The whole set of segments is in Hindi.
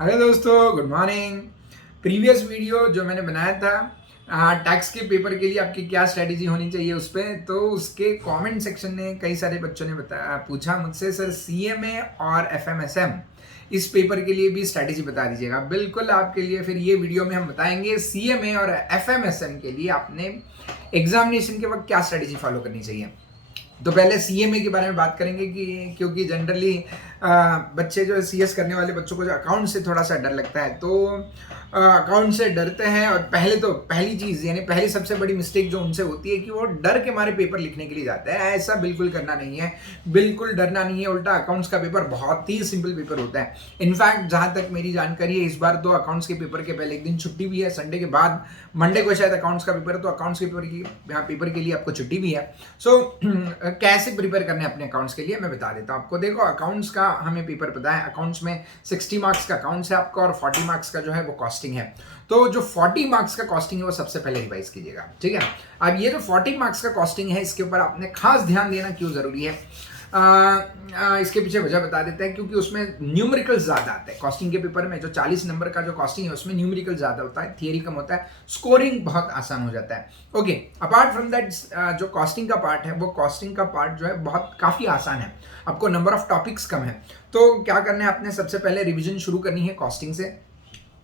हेलो दोस्तों, गुड मॉर्निंग। प्रीवियस वीडियो जो मैंने बनाया था टैक्स के पेपर के लिए आपकी क्या स्ट्रेटेजी होनी चाहिए उस पर, तो उसके कमेंट सेक्शन में कई सारे बच्चों ने पूछा मुझसे, सर सीएमए और एफएमएसएम इस पेपर के लिए भी स्ट्रेटेजी बता दीजिएगा। बिल्कुल आपके लिए फिर ये वीडियो में हम बताएंगे सीएमए और एफएमएसएम के लिए आपने एग्जामिनेशन के वक्त क्या स्ट्रेटेजी फॉलो करनी चाहिए। तो पहले सीएमए के बारे में बात करेंगे कि क्योंकि जनरली बच्चे जो सीएस करने वाले बच्चों को जो अकाउंट से थोड़ा सा डर लगता है, तो अकाउंट से डरते हैं। और पहली चीज़ यानी पहली सबसे बड़ी मिस्टेक जो उनसे होती है कि वो डर के मारे पेपर लिखने के लिए जाते हैं। ऐसा बिल्कुल करना नहीं है, बिल्कुल डरना नहीं है। उल्टा अकाउंट्स का पेपर बहुत ही सिंपल पेपर होता है। इनफैक्ट जहाँ तक मेरी जानकारी है, इस बार तो अकाउंट्स के पेपर के पहले एक दिन छुट्टी भी है। संडे के बाद मंडे को शायद अकाउंट्स का पेपर है, तो अकाउंट्स के पेपर के लिए आपको छुट्टी भी है। सो कैसे प्रिपेयर करने अपने अकाउंट्स के लिए मैं बता देता हूँ आपको। देखो, अकाउंट्स का हमें पेपर पता है। अकाउंट्स में 60 मार्क्स का अकाउंट्स है आपका, और 40 मार्क्स का जो है वो कॉस्टिंग है। तो जो 40 मार्क्स का कॉस्टिंग है वो सबसे पहले रिवाइज कीजिएगा, ठीक है। अब ये जो 40 मार्क्स का कॉस्टिंग है, इसके ऊपर आपने खास ध्यान देना क्यों जरूरी है, इसके पीछे वजह बता देते हैं। क्योंकि उसमें न्यूमेरिकल ज्यादा आता है। कॉस्टिंग के पेपर में जो 40 नंबर का जो कॉस्टिंग है उसमें न्यूमेरिकल ज्यादा होता है, थियरी कम होता है, स्कोरिंग बहुत आसान हो जाता है। ओके, अपार्ट फ्रॉम दैट जो कॉस्टिंग का पार्ट है, वो कॉस्टिंग का पार्ट जो है बहुत काफी आसान है। आपको नंबर ऑफ टॉपिक्स कम है, तो क्या करना है, आपने सबसे पहले रिविजन शुरू करनी है कॉस्टिंग से।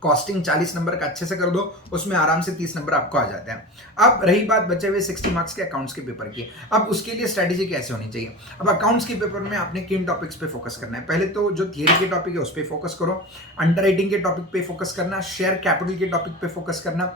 कॉस्टिंग 40 नंबर का अच्छे से कर दो, उसमें आराम से 30 नंबर आपको आ जाते हैं। अब रही बात बचे हुए 60 मार्क्स के अकाउंट्स के पेपर की। अब उसके लिए स्ट्रेटेजी कैसे होनी चाहिए। अब अकाउंट्स के पेपर में आपने किन टॉपिक्स पे फोकस करना है। पहले तो जो थियरी के टॉपिक है उस पर फोकस करो, अंडर राइटिंग के टॉपिक पे फोकस करना, शेयर कैपिटल के टॉपिक पे फोकस करना,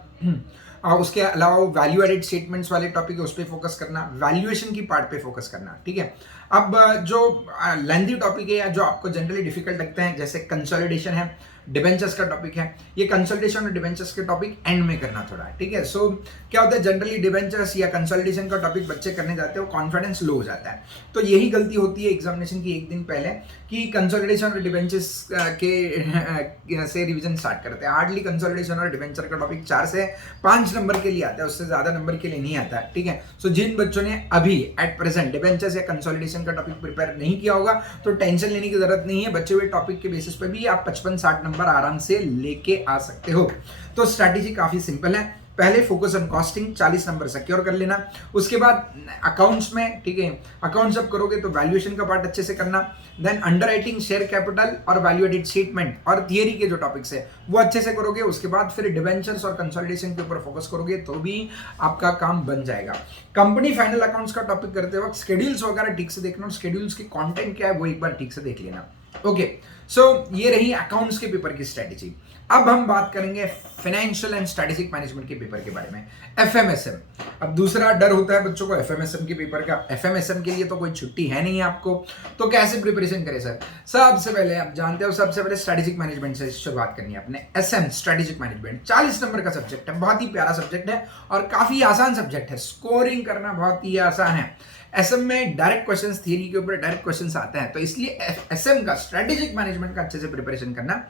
और उसके अलावा वैल्यू एडेड स्टेटमेंट्स वाले टॉपिक है उस पर फोकस करना, वैल्यूएशन की पार्ट पे फोकस करना, ठीक है। अब जो लेंथी टॉपिक है या जो आपको जनरली डिफिकल्ट लगते हैं, जैसे कंसोलिडेशन है, डिबेंचर्स का टॉपिक है, ये कंसोलिडेशन और डिबेंचर्स के टॉपिक एंड में करना थोड़ा, ठीक है। सो क्या होता है, जनरली डिबेंचर्स या कंसोलिडेशन का टॉपिक बच्चे करने जाते हैं, वो कॉन्फिडेंस लो हो जाता है। तो यही गलती होती है एग्जामिनेशन की एक दिन पहले, कि कंसोलिडेशन और डिबेंचर्स के से रिवीजन स्टार्ट करते हैं। हार्डली कंसोलिडेशन और डिबेंचर का टॉपिक 4 से 5 नंबर के लिए आता है, उससे ज्यादा नंबर के लिए नहीं आता है, ठीक है। सो जिन बच्चों ने अभी एट प्रेजेंट डिबेंचर्स या कंसोलिडेशन का टॉपिक प्रिपेयर नहीं किया होगा, तो टेंशन लेने की जरूरत नहीं है। बचे हुए टॉपिक के बेसिस पे भी आप 55-60 नंबर आराम से लेके आ सकते हो। तो स्ट्रैटेजी काफी सिंपल है। पहले focus on costing, 40 number secure कर लेना। उसके बाद अकाउंट्स में, ठीक है, अकाउंट्स जब करोगे तो वैल्यूएशन का पार्ट अच्छे से करना। Then underwriting, share capital और वैल्यू एडेड स्टेटमेंट और थियरी के जो टॉपिक्स है वो अच्छे से करोगे। उसके बाद फिर डिबेंचर्स और कंसोलिडेशन के ऊपर फोकस करोगे तो भी आपका काम बन जाएगा। कंपनी फाइनल अकाउंट्स का टॉपिक करते वक्त शेड्यूल्स वगैरह ठीक से देखना, और शेड्यूल्स की कंटेंट क्या है वो एक बार ठीक से देख लेना। ओके, सो ये रही अकाउंट्स के पेपर की स्ट्रेटेजी। अब हम बात करेंगे फाइनेंशियल एंड स्ट्रेटेजिक मैनेजमेंट के पेपर के बारे में, एफएमएसएम। अब दूसरा डर होता है बच्चों को एफएमएसएम के पेपर का। एफएमएसएम के लिए तो कोई छुट्टी है नहीं आपको, तो कैसे प्रिपरेशन करें सर। सबसे पहले आप जानते हो, सबसे पहले स्ट्रेटेजिक मैनेजमेंट से शुरुआत करनी है अपने। एसएम स्ट्रेटेजिक मैनेजमेंट 40 नंबर का सब्जेक्ट है, बहुत ही प्यारा सब्जेक्ट है और काफी आसान सब्जेक्ट है। स्कोरिंग करना बहुत ही आसान है। एसएम में डायरेक्ट क्वेश्चंस, थियरी के ऊपर डायरेक्ट क्वेश्चंस आते हैं, तो इसलिए एसएम का स्ट्रेटेजिक मैनेजमेंट का अच्छे से प्रिपरेशन करना।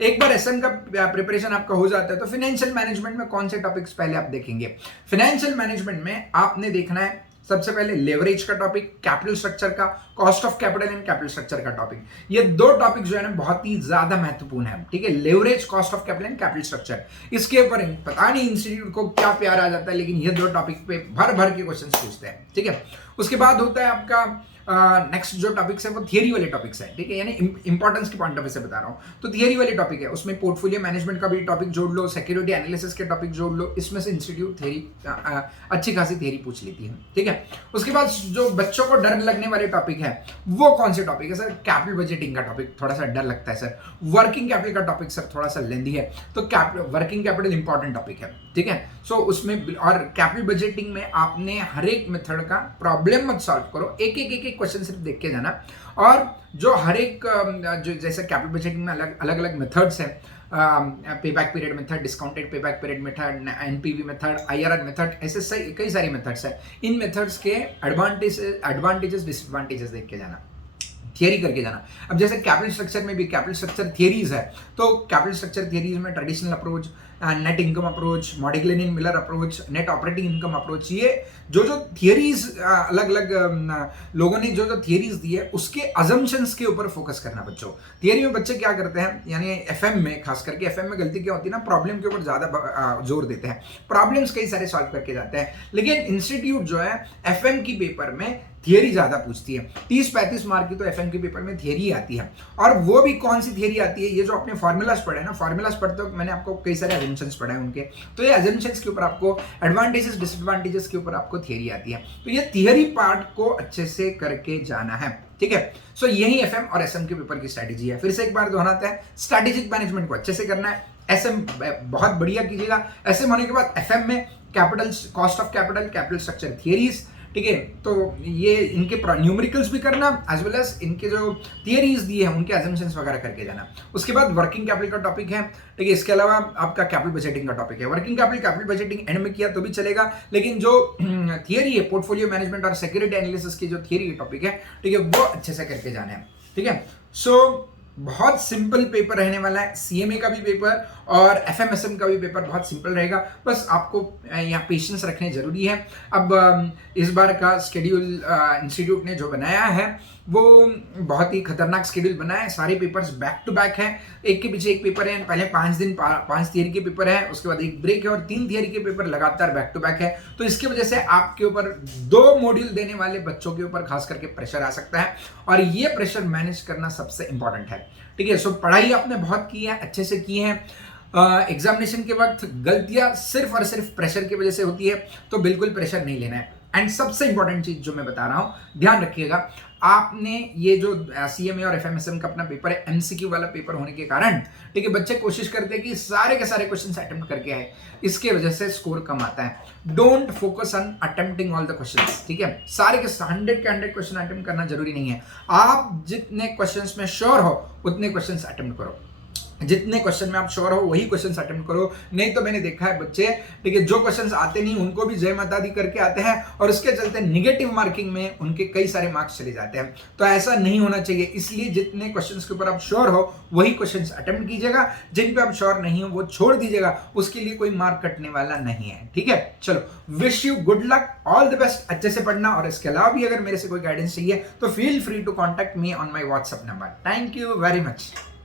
एक बार एसएम का प्रिपरेशन आपका हो जाता है, तो फाइनेंशियल मैनेजमेंट में कौन से टॉपिक्स पहले आप देखेंगे। फाइनेंशियल मैनेजमेंट में आपने देखना है सबसे पहले लेवरेज का टॉपिक, कैपिटल स्ट्रक्चर का, cost of capital and capital structure का टॉपिक। ये दो टॉपिक जो है ना बहुत ही ज्यादा महत्वपूर्ण है, ठीक है। Leverage, cost of capital and capital structure, इसके ऊपर पता नहीं इंस्टीट्यूट को क्या प्यार आ जाता है, लेकिन ये दो टॉपिक पे भर भर के क्वेश्चन पूछते हैं, ठीक है। उसके बाद होता है आपका नेक्स्ट जो टॉपिक्स है वो थियरी वाले टॉपिक्स है, ठीक है, यानी इंपॉर्टेंस के पॉइंट ऑफ व्यू से बता रहा हूँ। तो थियरी वाले टॉपिक है, उसमें पोर्टफोलियो मैनेजमेंट का भी टॉपिक जोड़ लो, सिक्योरिटी एनालिसिस के टॉपिक जोड़ लो। इसमें से इंस्टीट्यूट थियरी अच्छी खासी थियरी पूछ लेती है, ठीक है। उसके बाद जो बच्चों को डर लगने वाले टॉपिक है वो कौन से टॉपिक है सर। कैपिटल बजटिंग का टॉपिक थोड़ा सा डर लगता है सर। वर्किंग कैपिटल का टॉपिक सर थोड़ा सा लेंदी है, तो वर्किंग कैपिटल इंपॉर्टेंट टॉपिक है, ठीक है। सो उसमें और कैपिटल बजटिंग में आपने हर एक मेथड का प्रॉब्लम मत सॉल्व करो, एक एक क्वेश्चन सिर्फ देख के जाना। और जो हर एक जो जैसे कैपिटल बजटिंग में अलग अलग मेथड्स हैं, payback period method, discounted payback period method, NPV method, IRR method, ऐसे कई सारी मेथड्स हैं। इन मेथड्स के एडवांटेजेस डिसएडवांटेजेस देख के जाना। थियरी करके जाना। अब जैसे कैपिटल स्ट्रक्चर में भी कैपिटल स्ट्रक्चर थियरीज है, तो कैपिटल स्ट्रक्चर थियरीज में traditional approach, net income approach, Modigliani Miller approach, net operating income approach, ये जो थियरीज अलग अलग लोगों ने जो थियरीज दी है उसके अजम्पशंस के ऊपर फोकस करना बच्चों। थियरी में बच्चे क्या करते हैं, यानी एफएम में, खास करके एफएम में गलती क्या होती है ना, प्रॉब्लम के ऊपर ज्यादा जोर देते हैं, प्रॉब्लम्स कई सारे सॉल्व करके जाते हैं, लेकिन इंस्टीट्यूट जो है एफएम की पेपर में थियरी ज्यादा पूछती है। 30-35 मार्क की तो एफएम के पेपर में थियरी आती है, और वो भी कौन सी थियरी आती है, ये जो आपने फॉर्मूलाज पढ़े ना, फॉर्मूलाज पढ़ते हो मैंने आपको कई सारे अजम्पशंस पढ़े हैं उनके, तो ये अजम्पशंस के ऊपर आपको एडवांटेजेस डिसएडवांटेजेस के ऊपर आपको थियरी आती है, तो ये थियरी पार्ट को अच्छे से करके जाना है, ठीक है। सो यही एफएम और एसएम के पेपर की स्ट्रैटेजी है। फिर से एक बार दोहराते हैं, स्ट्रैटेजिक मैनेजमेंट को अच्छे से करना है, एसएम बहुत बढ़िया कीजिएगा, एसएम होने के बाद एफएम में capital, cost of capital, capital structure theories, ठीक है, तो ये इनके न्यूमेरिकल्स भी करना एज वेल एज इनके जो थियरीज दिए हैं उनके अजम्पशंस वगैरह करके जाना। उसके बाद वर्किंग कैपिटल का टॉपिक है, ठीक है, इसके अलावा आपका कैपिटल बजटिंग का टॉपिक है। वर्किंग कैपिटल बजटिंग एंड में किया तो भी चलेगा, लेकिन जो थियरी है पोर्टफोलियो मैनेजमेंट और सिक्योरिटी एनालिसिस की जो थियरी टॉपिक है, ठीक है, वो अच्छे से करके जाना है, ठीक है। सो बहुत सिंपल पेपर रहने वाला है, सीएमए का भी पेपर और एफएमएसएम का भी पेपर बहुत सिंपल रहेगा, बस आपको यहाँ पेशेंस रखने जरूरी है। अब इस बार का शेड्यूल इंस्टीट्यूट ने जो बनाया है वो बहुत ही खतरनाक शेड्यूल बनाया है, सारे पेपर्स बैक टू बैक हैं, एक के पीछे एक पेपर है, पहले 5 दिन 5 थियरी के पेपर है, उसके बाद एक ब्रेक है, और 3 थियरी के पेपर लगातार बैक टू बैक है, तो इसकी वजह से आपके ऊपर 2 मॉड्यूल देने वाले बच्चों के ऊपर खास करके प्रेशर आ सकता है, और ये प्रेशर मैनेज करना सबसे इंपॉर्टेंट है, ठीक है। सो पढ़ाई आपने बहुत की है, अच्छे से की है, एग्जामिनेशन के वक्त गलतियां सिर्फ और सिर्फ प्रेशर की वजह से होती है, तो बिल्कुल प्रेशर नहीं लेना है। एंड सबसे इंपॉर्टेंट चीज जो मैं बता रहा हूं, ध्यान रखिएगा, आपने ये जो सीएमए और एफएमएसएम का अपना पेपर है, एमसीक्यू वाला पेपर होने के कारण, ठीक है, बच्चे कोशिश करते हैं कि सारे के सारे क्वेश्चंस अटेम्प्ट करके आए, इसके वजह से स्कोर कम आता है। Don't focus on attempting all the questions, ठीक है, सारे के 100 के 100 क्वेश्चन अटेम्प्ट करना जरूरी नहीं है। आप जितने क्वेश्चंस में श्योर हो उतने क्वेश्चंस अटेम्प्ट करो, जितने क्वेश्चन में आप श्योर हो वही क्वेश्चंस अटेम्प्ट करो, नहीं तो मैंने देखा है बच्चे, ठीक है, जो क्वेश्चंस आते नहीं उनको भी जय माता दी करके आते हैं, और उसके चलते निगेटिव मार्किंग में उनके कई सारे मार्क्स चले जाते हैं, तो ऐसा नहीं होना चाहिए। इसलिए जितने क्वेश्चंस के ऊपर आप श्योर हो वही क्वेश्चंस अटेम्प्ट कीजिएगा, जिन पे आप श्योर नहीं हो वो छोड़ दीजिएगा, उसके लिए कोई मार्क कटने वाला नहीं है, ठीक है। चलो, wish you good luck, all the best, अच्छे से पढ़ना, और इसके अलावा भी अगर मेरे से कोई गाइडेंस चाहिए तो feel free to contact me on my WhatsApp number. Thank you very much.